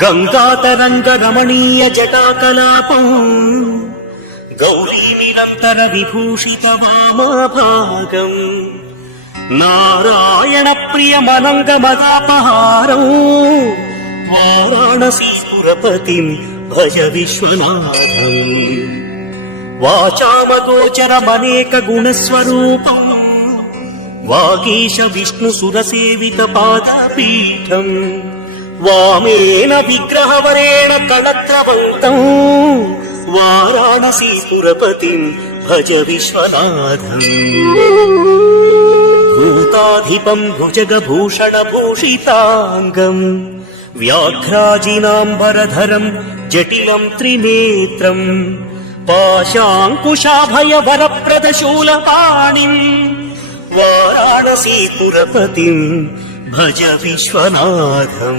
గంగాతరంగ రమణీయ జటాకలాపం గౌరీ నిరంతర విభూషిత వామభాగం నారాయణ ప్రియమనంగ మదాపహారం వారాణసీపురపతిం భజ విశ్వనాథం వాచామగోచరమనేక గుణస్వరూపం వాగీశ విష్ణు సురసేవిత పాదపీఠం వామేన విగ్రహవరేణ కళత్రవంతం వారాణసీపురపతిం భజ విశ్వనాథం భూతాధిపం భుజగభూషణ భూషితాంగం వ్యాఘ్రాజినాంబరధరం జటిలం త్రినేత్రం పాశాంకుశాభయవరప్రదశూలపాణిం వారాణసీపురపతిం భజ విశ్వనాథం